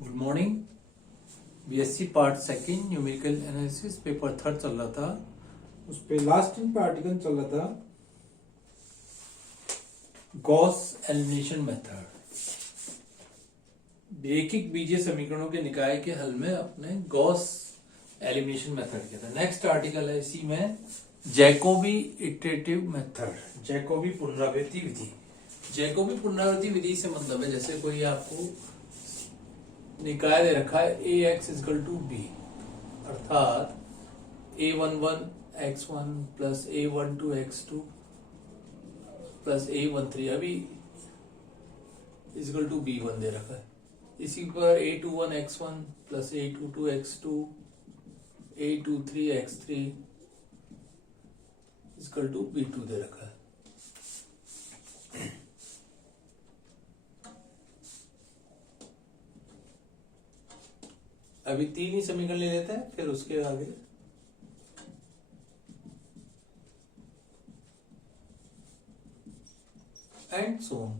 Good morning. BSc part second numerical analysis paper third चल रहा था, उस पे लास्ट इन पे आर्टिकल चल रहा था गॉस एलिमिनेशन मेथड। रैखिक बीजीय समीकरणों के निकाय के हल में अपने गॉस एलिमिनेशन मेथड किया था। नेक्स्ट आर्टिकल है इसी में जैकोबी इटरेटिव मेथड, जैकोबी पुनरावृत्ति विधि। जैकोबी पुनरावृत्ति विधि से मतलब है जैसे कोई आपको निकाय दे रखा है ax=b, अर्थात a11x1 plus a12x2 plus a13 अभी इक्वल टू b1 दे रखा है। इसी पर a21x1 plus a22x2 a23x3 equal to b2 दे रखा है। अभी तीन ही समीकरण ले लेते हैं, फिर उसके आगे एंड सो ऑन।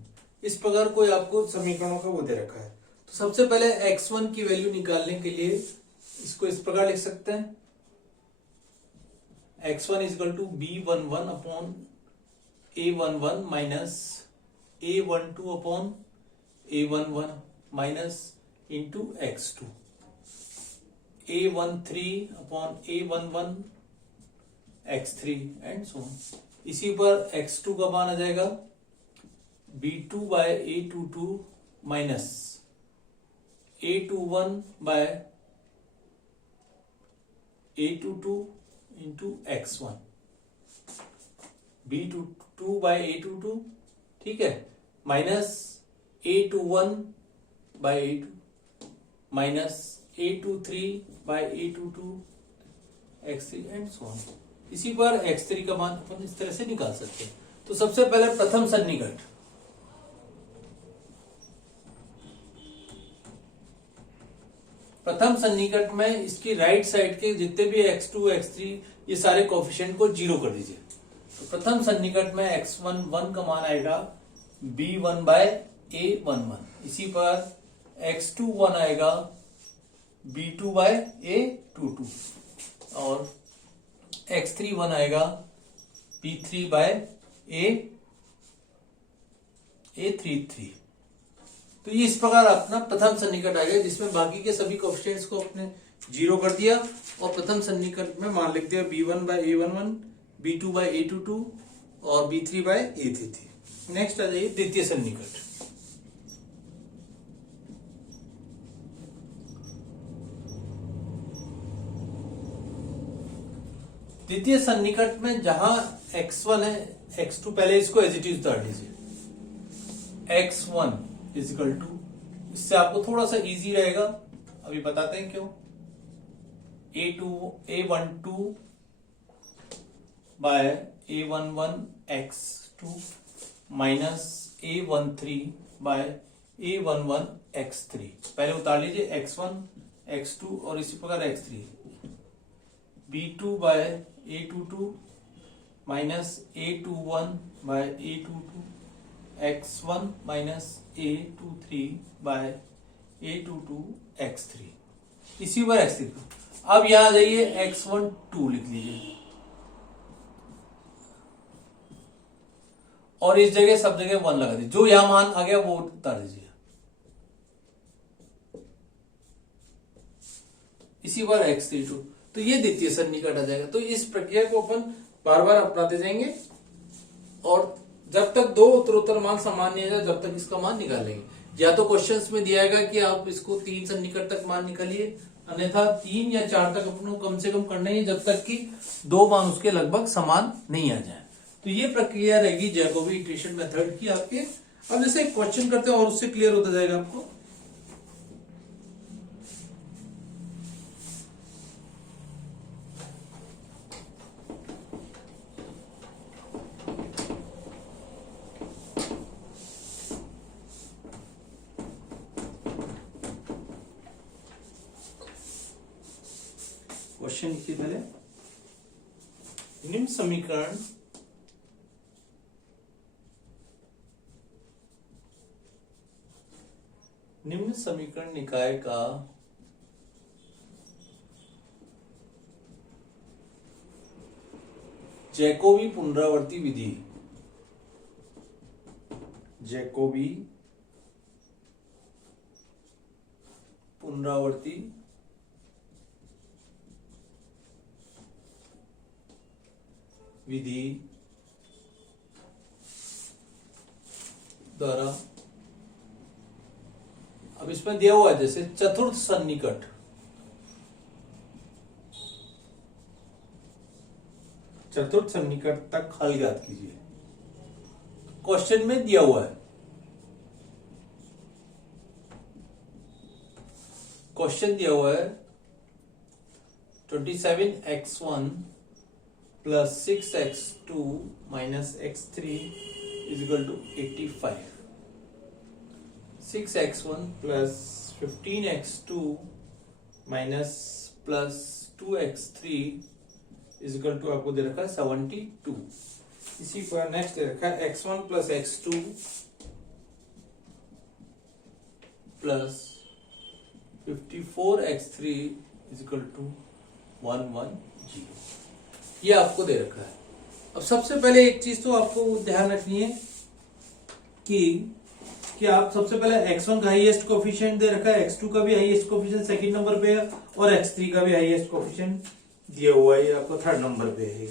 इस प्रकार कोई आपको समीकरणों का वो दे रखा है, तो सबसे पहले x1 की वैल्यू निकालने के लिए इसको इस प्रकार लिख सकते हैं, x1 equal to b11 upon a11 minus a12 upon a11 minus into x2 a13 upon a11 x3 and so on. इसी पर x2 का मान आ जाएगा b2 by a22 minus a21 by a22 into x1 b22 by a22, ठीक है, minus a21 by a2 minus a23 by a22 x3 and so on. इसी पर x3 का मान अपन इस तरह से निकाल सकते हैं। तो सबसे पहले प्रथम सन्निकट, प्रथम सन्निकट में इसकी राइट साइड के जितने भी x2 x3 ये सारे कोफिशिएंट को जीरो कर दीजिए। तो प्रथम सन्निकट में x11 का मान आएगा b1 बाय a11, इसी पर x21 आएगा b2 बाय a22 और x31 आएगा b3 बाय a33। तो ये इस प्रकार अपना प्रथम सन्निकट आ गया, जिसमें बाकी के सभी कोएफिशिएंट्स को अपने जीरो कर दिया और प्रथम सन्निकट में मान लिख दिया b1 bye a11, b2 by a22 और b3 बाय a33। नेक्स्ट आ जाइए द्वितीय सन्निकट। द्वितीय सन्निकट में जहां x1 है, x2 पहले इसको एज इट इज उतार लीजिए, x1 इजिकल टू, इससे आपको थोड़ा सा इजी रहेगा, अभी बताते हैं क्यों। a12 bye a11 x2 minus a13 bye a11 x3, पहले उतार लीजिए x1 x2 और इसी प्रकार x3, b2 by a22 minus a21 by a22 x1 minus a23 by a22 x3, इसी पर x3। अब यहां आ जाइए x12 लिख लीजिए और इस जगह सब जगह 1 लगा दीजिए, जो यहां मान आ गया वो उतार दीजिए, इसी पर x32। तो ये द्वितीय सन्निकट आ जाएगा। तो इस प्रक्रिया को अपन बार बार अपनाते जाएंगे और जब तक दो उत्तरोत्तर मान समान नहीं आ जाए जब तक इसका मान निकालेंगे। या तो क्वेश्चंस में दिया गया कि आप इसको 3 सन्निकट तक मान निकालिए, अन्यथा 3 या 4 तक अपनों कम से कम करना ही, जब तक कि दो मान उसके लगभग समान नहीं आ जाए। तो ये प्रक्रिया रहेगी जैकोबी इटरेशन मेथड की आपके। अब जैसे क्वेश्चन करते हैं और उससे क्लियर होता जाएगा आपको। क्वेश्चन लिखिए पहले, निम्न समीकरण निम्न समीकरण निकाय का जैकोबी पुनरावर्ती विधि, जैकोबी पुनरावर्ती विधि द्वारा, अब इसमें दिया हुआ है जैसे चतुर्थ सन्निकट, चतुर्थ सन्निकट तक हल ज्ञात कीजिए। क्वेश्चन में दिया हुआ है, क्वेश्चन दिया हुआ है 27x1 plus 6x2 minus x3 is equal to 85। 6x1 plus 15x2 minus plus 2x3 is equal to आपको दे रखा है 72। इसी पर नेक्स्ट दे रखा है x1 plus x2 plus 54x3 is equal to 110। ये आपको दे रखा है। अब सबसे पहले एक चीज तो आपको ध्यान रखनी है कि आप सबसे पहले x1 का हाईएस्ट कोफिशिएंट दे रखा है, x2 का भी हाईएस्ट कोफिशिएंट सेकंड नंबर पे है और x3 का भी हाईएस्ट कोफिशिएंट दिया हुआ है, ये आपको थर्ड नंबर पे है।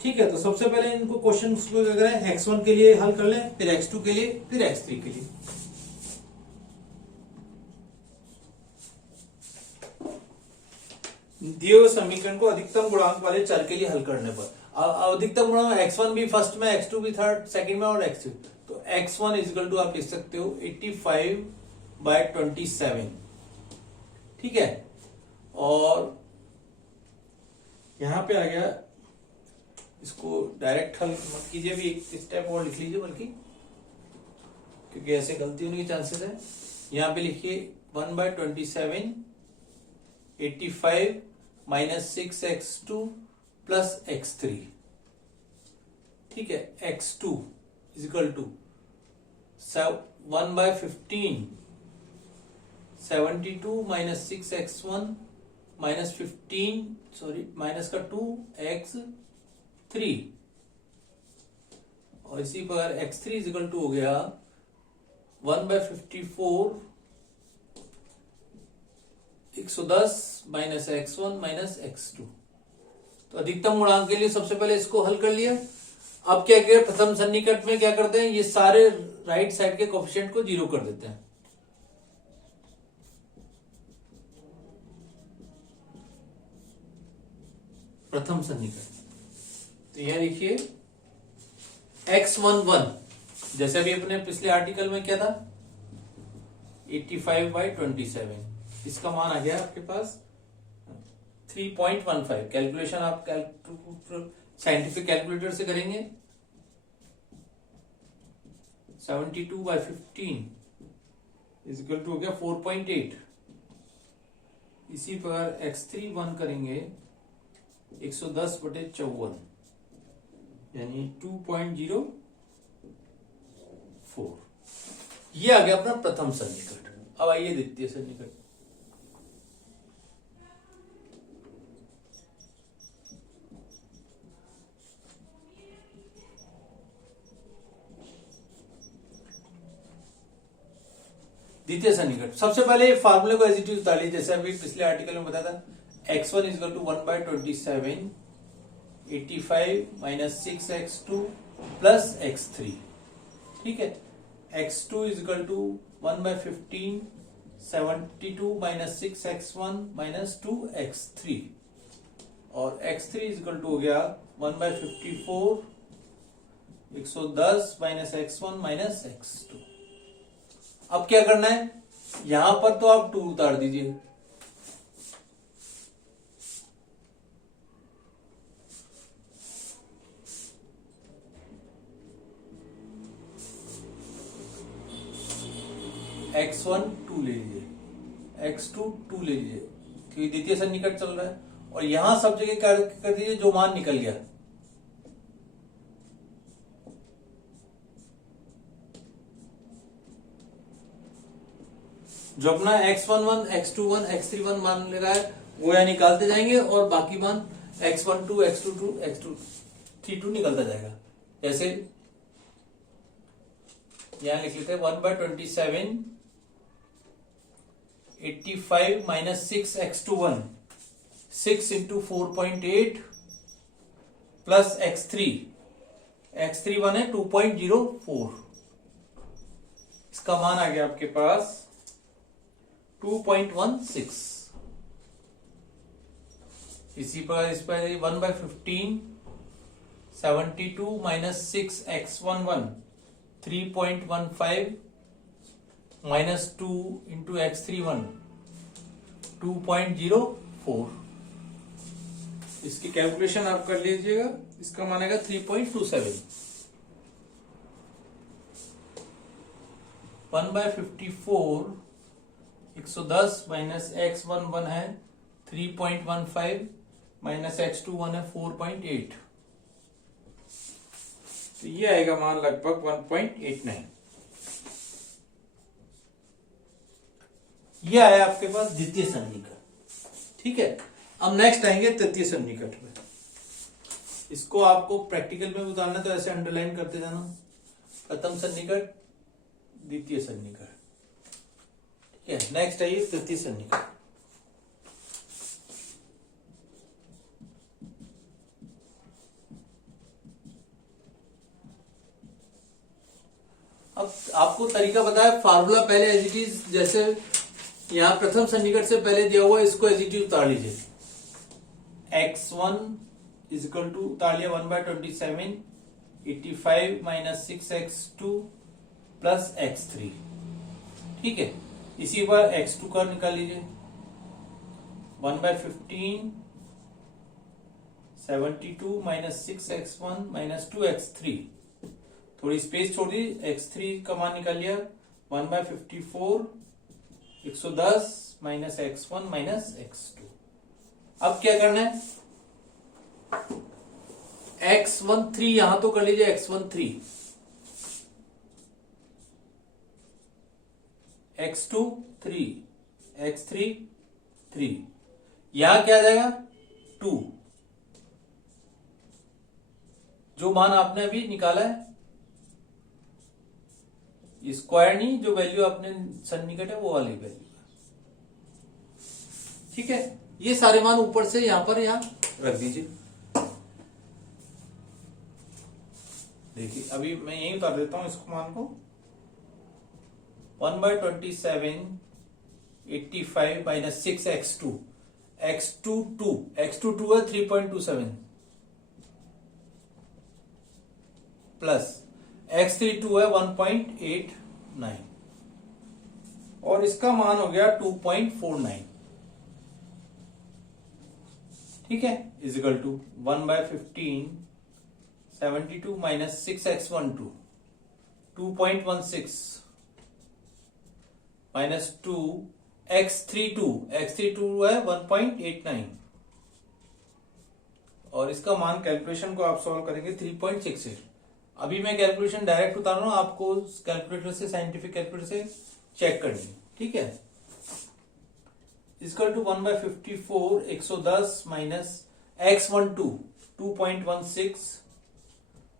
ठीक है, तो सबसे पहले इनको क्वेश्चन को क्या करें, x1 के लिए हल कर लें, फिर x2 के लिए, फिर x3 के लिए। दिए हुए समीकरण को अधिकतम गुणांक वाले चर के लिए हल करने पर, अधिकतम गुणांक x1 भी फर्स्ट में, x2 भी थर्ड सेकंड में और x3, तो x1 इजिकल टू आप लिख सकते हो 85/27। ठीक है, और यहां पे आ गया, इसको डायरेक्ट हल मत कीजिए, भी एक स्टेप और लिख लीजिए बल्कि, क्योंकि ऐसे गलती होने के चांसेस है। यहां पे लिखिए 1/27 85 माइनस 6x2 प्लस x3। ठीक है, x2 is equal to 1/15 72 minus 6x1 minus 15 sorry minus का 2x3, और इसी पर x3 इजिकल टू हो गया 1/54 110 माइनस x1 माइनस x2। तो अधिकतम गुणांक के लिए सबसे पहले इसको हल कर लिया। अब क्या किया, प्रथम सन्निकट में क्या करते हैं, ये सारे राइट साइड के कोफिशिएंट को 0 कर देते हैं। प्रथम सन्निकट, तो यह लिखिए x11, जैसे अभी अपने पिछले आर्टिकल में क्या था 85/27, इसका मान आ गया आपके पास 3.15। कैलकुलेशन आप साइंटिफिक कैलकुलेटर से करेंगे। 72/15 इज इक्वल टू हो गया 4.8। इसी पर x3 1 करेंगे 110/54 यानी 2.04। ये आ गया अपना प्रथम सन्निकट। अब आइए द्वितीय सन्निकट। द्वितीय सन्निकट, सबसे पहले फार्मूले को एज इट इज उतार लीजिए, जैसे अभी पिछले आर्टिकल में बताया था x1 is equal to 1/27 85 minus 6x2 plus x3। ठीक है, x2 is equal to 1/15 72 minus 6x1 minus 2x3, और x3 इज इक्वल टू हो गया 1/54 110 माइनस x1 माइनस x2। अब क्या करना है, यहां पर तो आप 2 उतार दीजिए, x1 2 ले लीजिए, x2 2 ले लीजिए, क्योंकि द्वितीय सन्निकट चल रहा है, और यहां सब जगह कर दीजिए जो मान निकल गया। जो अपना x11, x21, x31 मान लगा है वो यहाँ निकालते जाएंगे और बाकी मान x12, x22, x32 निकलता जाएगा। जैसे यहां लिख लेते हैं 1/27 85 minus 6x21 6 into 4.8 plus x31 है 2.04। इसका मान आ गया आपके पास 2.16। इसी पर इस पर 1/15 72 minus 6x11 3.15 minus 2 into x31 2.04। इसकी कैलकुलेशन आप कर लीजिएगा। इसका मान आएगा 3.27। 1/54 110 माइनस x11 है 3.15 माइनस x21 है 4.8। तो ये आएगा मान लगभग 1.89। ये आया आपके पास द्वितीय सन्निकट। ठीक है, अब नेक्स्ट आएंगे तृतीय सन्निकट में। इसको आपको प्रैक्टिकल में उतारना तो ऐसे अंडरलाइन करते जाना। प्रथम सन्निकट, द्वितीय सन्निकट। ठीक है, नेक्स्ट आइए तृतीय सन्निकट। अब आपको तरीका बताया, फार्मूला पहले एज इट इज, जैसे यहां प्रथम सन्निकट से पहले दिया हुआ इसको एज इट इज उतार लीजिए। x1 इज इक्वल टू उतार लिया 1/27 85 माइनस 6x2 प्लस x3। ठीक है, इसी पर x2 का निकाल लीजिए 1/15 72 माइनस 6x1 माइनस 2x3। थोड़ी स्पेस छोड़ दी, x3 का मान निकाल लिया 1/54 110 माइनस x1 माइनस x2। अब क्या करना है, x13 यहां तो कर लीजिए x13 x2 3 x3 3। यहां क्या आ जाएगा 2, जो मान आपने अभी निकाला है स्क्वायर नहीं, जो वैल्यू आपने सन्निकट है वो वाली वैल्यू। ठीक है, ये सारे मान ऊपर से यहां पर रख दीजिए। देखिए अभी मैं यही उतार देता हूं इसको मान को 1/27 85 माइनस 6x2 x22 है 3.27 प्लस x32 है 1.89 और इसका मान हो गया 2.49। ठीक है, is equal to 1/15 72 minus 6x12 2.16 minus 2 x32 है 1.89 और इसका मान कैलकुलेशन को आप सॉल्व करेंगे 3.68। अभी मैं कैलकुलेशन डायरेक्ट उतार रहा हूं, आपको कैलकुलेटर से, साइंटिफिक कैलकुलेटर से चेक करनी है। ठीक है, equal to 1/54 110 minus x12 2.16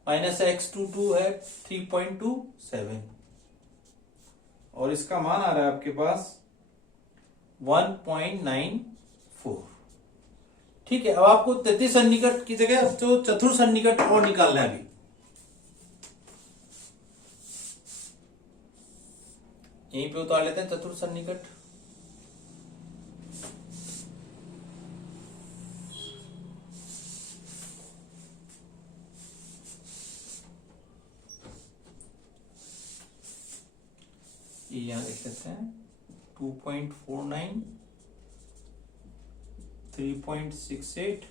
minus x22 है 3.27 और इसका मान आ रहा है आपके पास 1.94। ठीक है, अब आपको तृतीय सन्निकट की जगह जो चतुर्थ सन्निकट और निकालना है। अभी यहीं पे उतार लेते हैं चतुर्थ सन्निकट। ये यहां लिख लेते हैं 2.49 3.68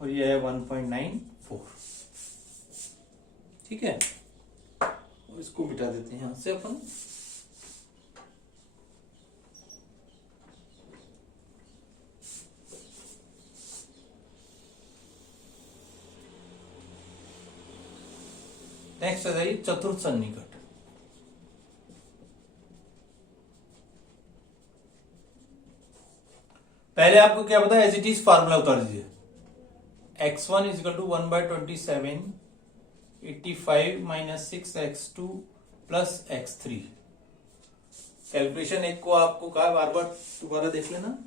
और ये है 1.94। ठीक है, और इसको मिटा देते हैं यहां से अपन। नेक्स्ट आ जाइए चतुर्थ सन्निकट। पहले आपको क्या पता है, एज इट इज फार्मूला उतार दीजिए। x1 is equal to 1/27 85 minus 6x2 plus x3। Calculation एक को आपको कहा बार बार दोबारा देख लेना।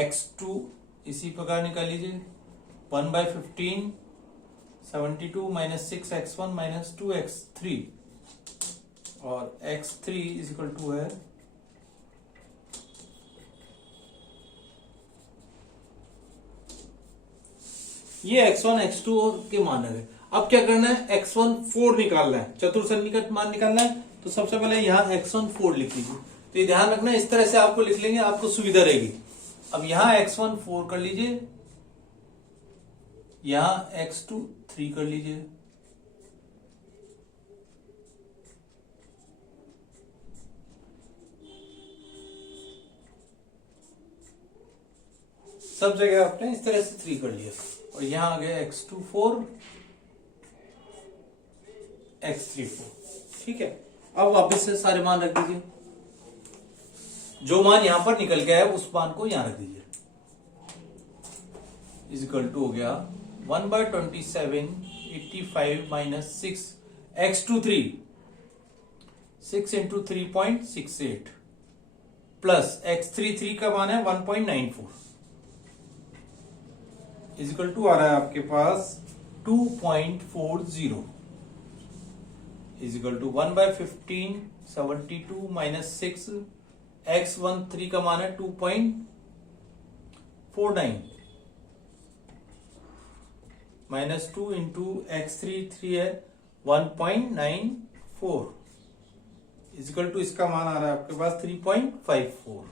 x2 इसी प्रकार निकाल लीजिए, 1/15 72 माइनस 6x1 माइनस 2x3 और x3 इज इक्वल टू है ये x1 x2 के मान है। अब क्या करना है, x1 4 निकालना है, चतुर्सन्निकट मान निकालना है। तो सबसे पहले यहाँ x1 4 लिख लीजिए। तो ये ध्यान रखना, इस तरह से आपको लिख लेंगे, आपको सुविधा रहेगी। अब यहाँ x1 4 कर लीजिए, यहाँ x2 3 कर लीजिए। सब जगह आपने इस तरह से 3 कर लिया और यहां आ गया x2 4 x3 4। ठीक है, अब वापस से सारे मान रख दीजिए। जो मान यहां पर निकल गया है उस मान को यहां रख दीजिए। इज इक्वल टू हो गया 1/27 85 minus 6 x2 3 6 into 3.68 plus x3 3 का मान है 1.94 इज इक्वल टू आ रहा है आपके पास 2.40 is equal to 1/15 72 minus 6 x1 3 का मान है 2.49 माइनस 2 इंटू x3 3 है 1.94 इज इक्वल टू इसका मान आ रहा है आपके पास 3.54।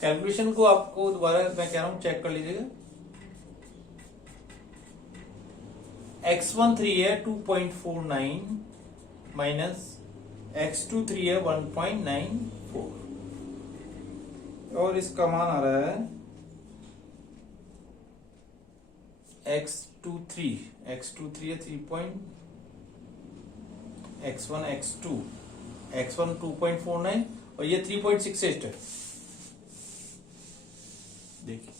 कैलकुलेशन को आपको दोबारा मैं कह रहा हूं चेक कर लीजिएगा। x1 3 है 2.49 माइनस x2 3 है 1.94 और इसका मान आ रहा है x2 3 है 3. x1 2.49 और ये 3.68 है। देखिए,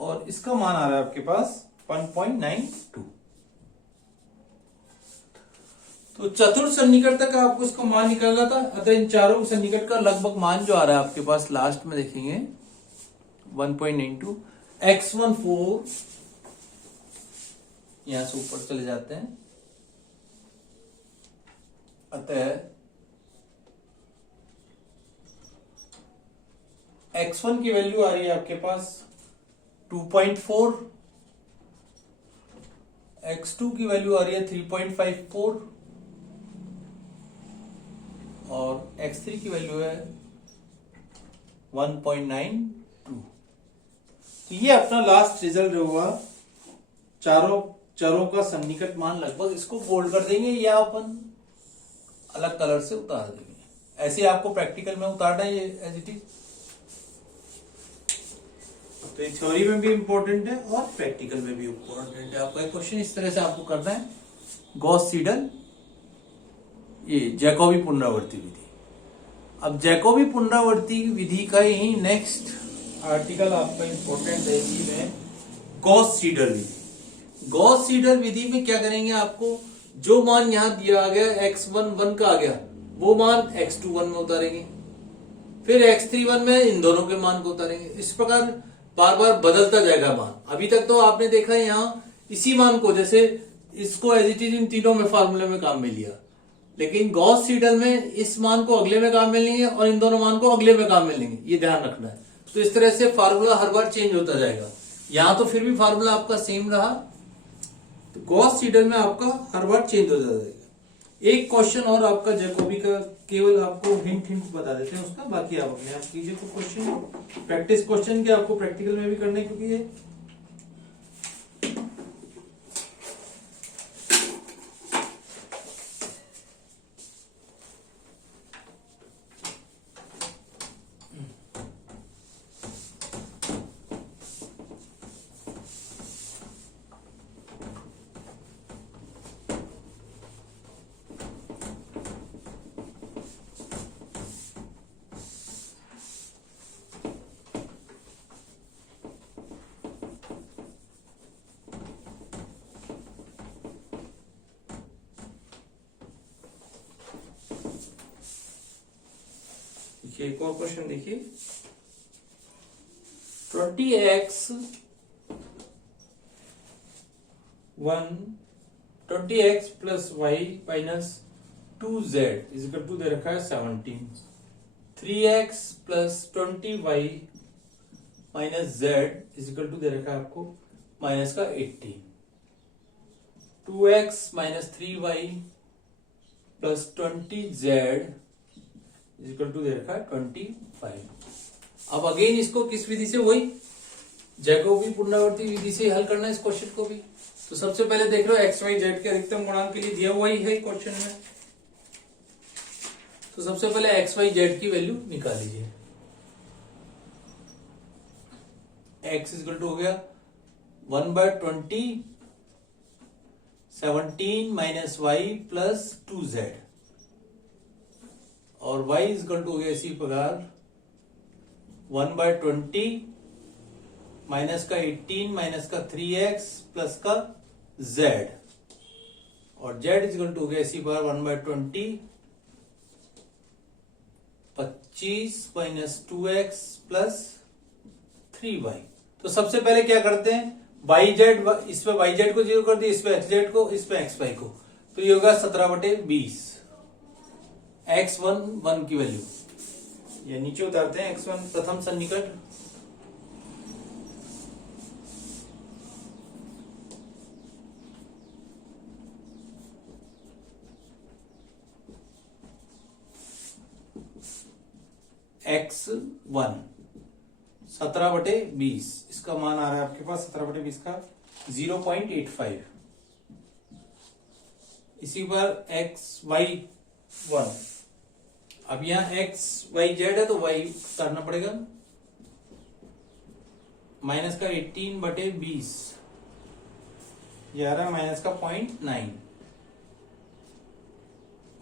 और इसका मान आ रहा है आपके पास 1.92। तो चतुर्थ सन्निकट तक आपको इसका मान निकालना था। अतः इन चारों सन्निकट का लगभग मान जो आ रहा है आपके पास लास्ट में देखेंगे 1.92। x1 4 यहां से ऊपर चले जाते हैं, अतः x1 की वैल्यू आ रही है आपके पास 2.4, x2 की वैल्यू आ रही है 3.54 और x3 की वैल्यू है 1.92। तो ये अपना लास्ट रिजल्ट जो होगा, चारों चरों का सन्निकट मान लगभग, इसको बोल्ड कर देंगे या अपन अलग कलर से उतार देंगे। ऐसे आपको प्रैक्टिकल में उतारना है ये एज इट इज। तो ये थ्योरी में भी इंपॉर्टेंट है और प्रैक्टिकल में भी इंपॉर्टेंट है। आपका एक क्वेश्चन इस तरह से आपको करना है, गॉस सीडल, ये जैकोबी पुनरावर्ती विधि। अब जैकोबी पुनरावर्ती विधि का ही नेक्स्ट आर्टिकल आपका इंपॉर्टेंट है इसमें, गॉस सीडल विधि। गॉस सीडल विधि में क्या करेंगे, आपको जो मान यहां दिया गया x1 1 का आ गया वो मान x2 1 में उतारेंगे, फिर x3 1 में इन दोनों के मान को उतारेंगे। इस प्रकार बार बार बदलता जाएगा मान। अभी तक तो आपने देखा है यहाँ इसी मान को, जैसे इसको एज इट इज इन तीनों में फार्मूले में काम में लिया, लेकिन गॉस सीडल में इस मान को अगले में काम में लेंगे और इन दोनों मान को अगले में काम में लेंगे, ये ध्यान रखना है। तो इस तरह से फार्मूला हर बार चेंज होता जाएगा। यहाँ तो फिर भी फार्मूला आपका सेम रहा, तो गॉस सीडल में आपका हर बार चेंज हो जाएगा। एक क्वेश्चन और आपका जैकोबी का, केवल आपको हिंट बता देते हैं उसका, बाकी आप अपने आप कीजिए। तो क्वेश्चन प्रैक्टिस क्वेश्चन के आपको प्रैक्टिकल में भी करने, क्योंकि ये देखिए एक और क्वेश्चन देखिए, 20x plus Y minus 2z is equal to दे रखा है 17। 3x plus 20y minus z is equal to दे रखा है आपको माइनस का 18। 2x minus 3y plus 20z is equal to दे रखा है 25। अब अगेन इसको किस विधि से, वही जैकोबी पुनरावर्ती विधि से हल करना है इस क्वेश्चन को भी। तो सबसे पहले देख लो एक्स वाई जेड के अधिकतम गुणांक के लिए दिया हुआ ही है क्वेश्चन में। तो सबसे पहले एक्स वाई जेड की वैल्यू निकाल लीजिए। एक्स इक्वल टू हो गया 1/20 17 माइनस वाई प्लस 2z और y इक्वल टू हो गया इसी प्रकार 1/20 माइनस का 18 माइनस का 3x प्लस का z और z इक्वल टू हो गया इसी प्रकार 1/20 25 माइनस 2x प्लस 3y। तो सबसे पहले क्या करते हैं, yz इसमें yz को 0 कर दिया, इसमें xz को, इसमें xy को, तो ये होगा 17/20। x1 की वैल्यू ये नीचे उतारते हैं। x1 प्रथम सन्निकट x1 17/20, इसका मान आ रहा है आपके पास 17/20 का 0.85। इसी पर xy1, अब यहां xyz है तो y उतारना पड़ेगा, माइनस का 18/20 ये आ रहा है माइनस का 0.9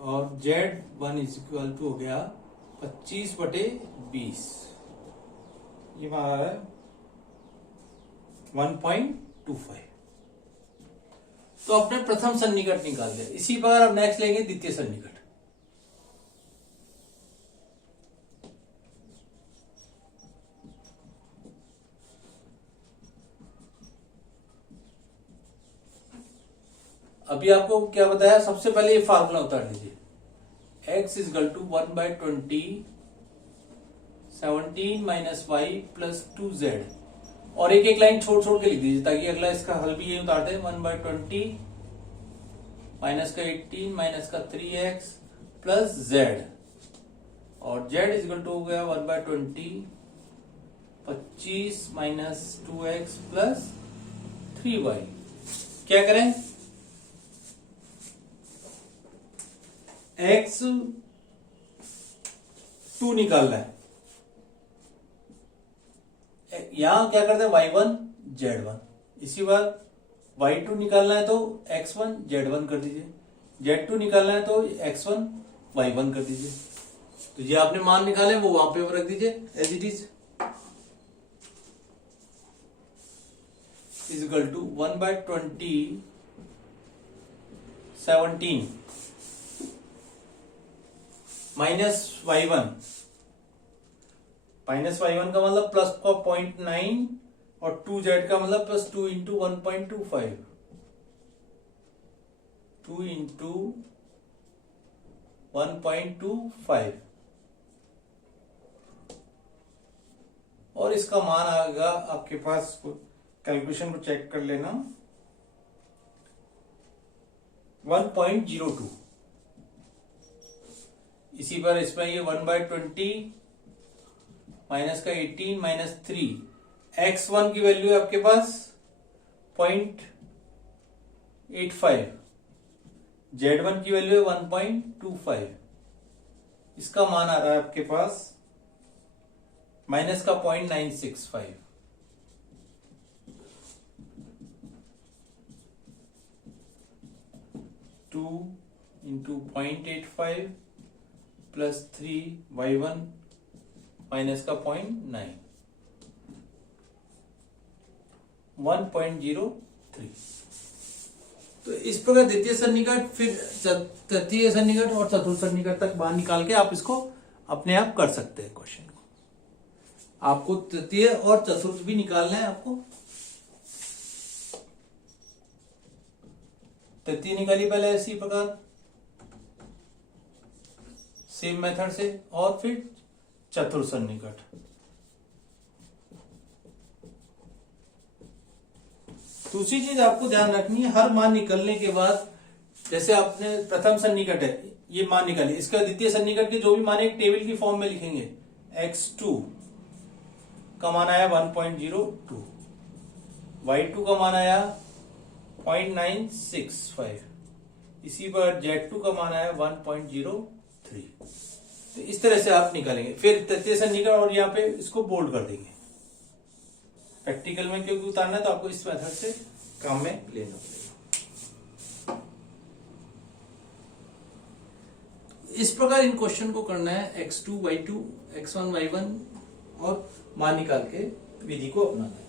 और z1 इज इक्वल टू हो गया 25/20 ये आ रहा है 1.25। तो अपने प्रथम सन्निकट निकाल दिया। इसी प्रकार अब नेक्स्ट लेंगे द्वितीय सन्निकट। अभी आपको क्या बताया, सबसे पहले ये फार्मूला उतार लीजिए। x is equal to 1/20 17 minus y plus 2z और एक एक लाइन छोड़ छोड़ के लिख दीजिए ताकि अगला इसका हल भी ये उतारते हैं। 1/20 माइनस का 18 माइनस का 3x प्लस z और z इज इक्वल टू हो गया 1/20 25 माइनस 2x प्लस 3y। क्या करें, x2 निकालना है, यहां क्या करते हैं y1 z1, इसी बार y2 निकालना है तो x1 z1 कर दीजिए, z2 निकालना है तो x1 y1 कर दीजिए। तो ये आपने मान निकाले वो वहां पे रख दीजिए as it is equal to 1/20 17 minus y1 का मतलब प्लस का 0.9 और 2z का मतलब प्लस 2 इंटू 1.25 2 इंटू 1.25 और इसका मान आएगा आपके पास, कैलकुलेशन को चेक कर लेना, 1.02। इसी पर इसमें ये 1/20 माइनस का 18 माइनस 3 x1 की वैल्यू है आपके पास 0.85, z1 की वैल्यू है 1.25, इसका मान आ रहा है आपके पास माइनस का 0.965। Two into 0.85 plus 3y1 minus का 0.9 1.03। तो इस प्रकार द्वितीय सन्निकट, फिर तृतीय सन्निकट और चतुर्थ सन्निकट तक मान निकाल के आप इसको अपने आप कर सकते हैं क्वेश्चन को। आपको तृतीय और चतुर्थ भी निकालना है। आपको तृतीय निकाली पहले इसी प्रकार सेम मेथड से, और फिर चतुर्थ सन्निकट। दूसरी चीज आपको ध्यान रखनी है, हर मान निकलने के बाद, जैसे आपने प्रथम सन्निकट है, ये मान निकाली, इसका द्वितीय सन्निकट के जो भी मान एक टेबल की फॉर्म में लिखेंगे। x2 का मान आया 1.02, y2 का मान आया 0.965, इसी पर z2 का मान आया 1.03। तो इस तरह से आप निकालेंगे। फिर तृतीय सन्निकट और यहाँ पे इसको बोल्ड कर देंगे। प्रैक्टिकल में क्योंकि उतारना है तो आपको इस मेथड से काम में लेना पड़ेगा। इस प्रकार इन क्वेश्चन को करना है। x2 y2 x1 y1 और मान निकाल के विधि को अपनाना है।